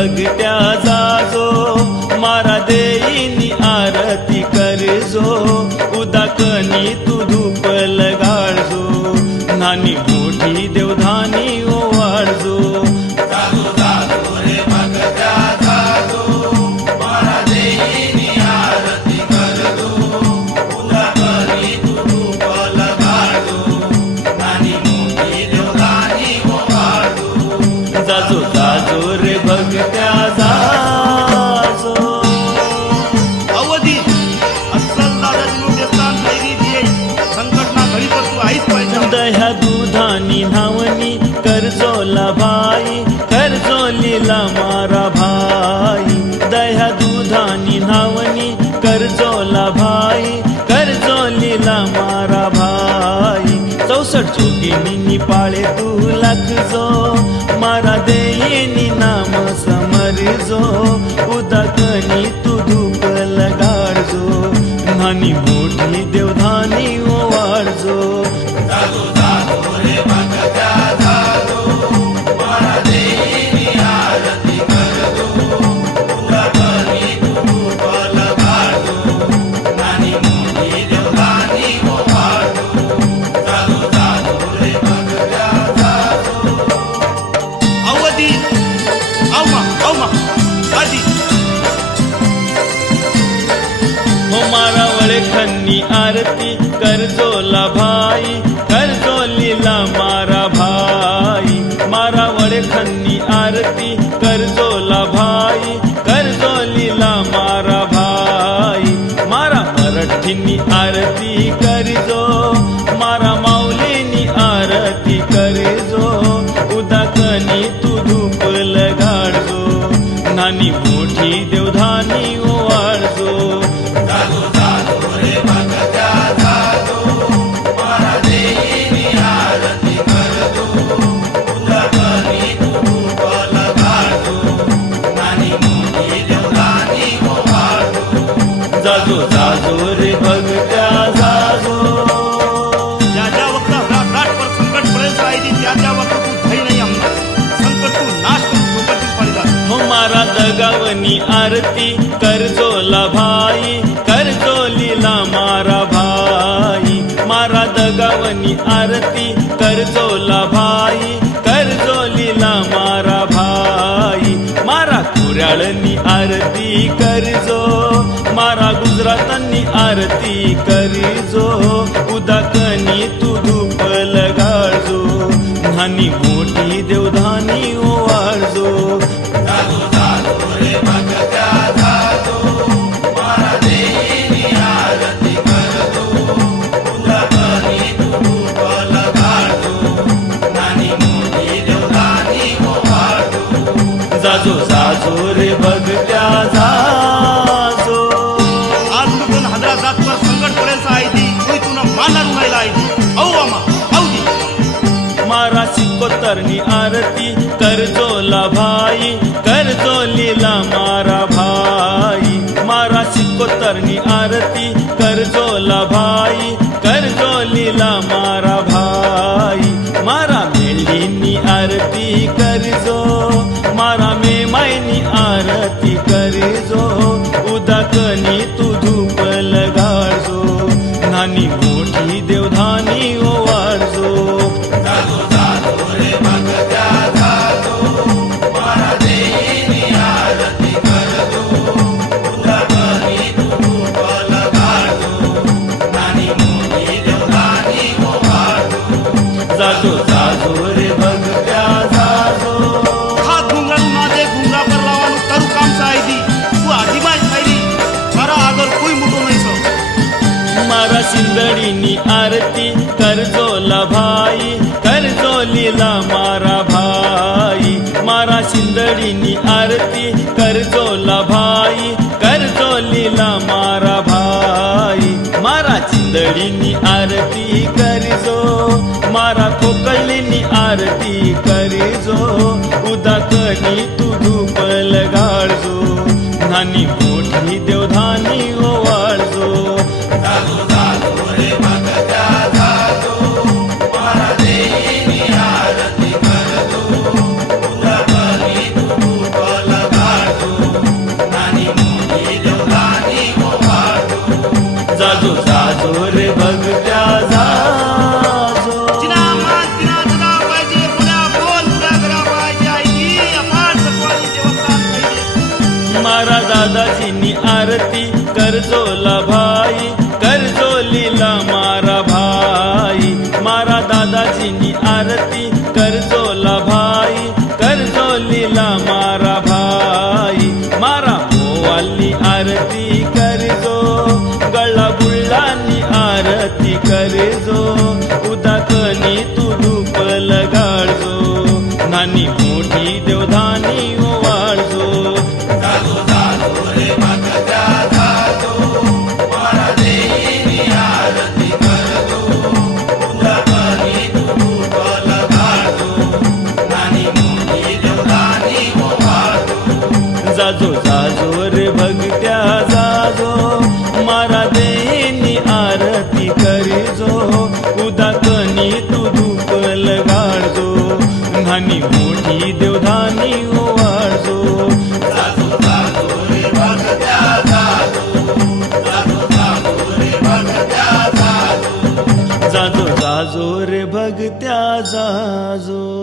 भगत्या जाजो मारा देईनी आरती करजो उदाकनी तू धूप लगाळजो नानी मोठी देव करजोला भाई करजोलीला मारा भाई. दह्या दुधानी नावनी करजोला भाई करजोलीला मारा भाई. चौसठ चुगिनी निपाळे तू लाखजो मारा देयेनी नाम समरजो उदकनी तू धूप लगाडजो धानी मोठी देवधानी ओवाळजो खन्नी आरती करजोला भाई करजोलीला मारा भाई. मारा वळखन्नी आरती करजो जाजो जाजो रे भगत्या जाजो ज्या ज्या वक्त राट राट पर संकट पडेल सायदी त्या त्या वक्त तू भय नाही आमना संकट तू नाश करून सोबत पडला हो मारा दगावनी आरती करजोला भाई करजोलीला मारा भाई। मारा दगावनी आरती करजोला भाई आरती करजो. उदाकनी तू धूप लगाळजो धानी मोठी देवधानी ओवाळजो. जाजो जाजो रे भगत्या जाजो सिकोतरनी आरती करजोला भाई करजोलीला मारा भाई. मारा सिकोतरनी आरती करजोला भाई करजोलीला मारा भाई. मारा मेलीनी आरती करजो मारा मे मेमायनी आरती करजो. सिंदडीनी आरती करजोला भाई करजोलीला मारा भाई. मारा सिंदडीनी आरती करजोला भाई करजोलीला मारा भाई. मारा चिंदडीनी आरती करजो मारा कोकळलीनी आरती करजो उदा कनी तू धूप लगाडजो नानी आरती करजोला भाई करजोलीला मारा भाई. मारा दादाजीनी आरती करजो नानी मोठी देवधानी ओवाळजो जाजो जाजो रे भगत्या जाजो.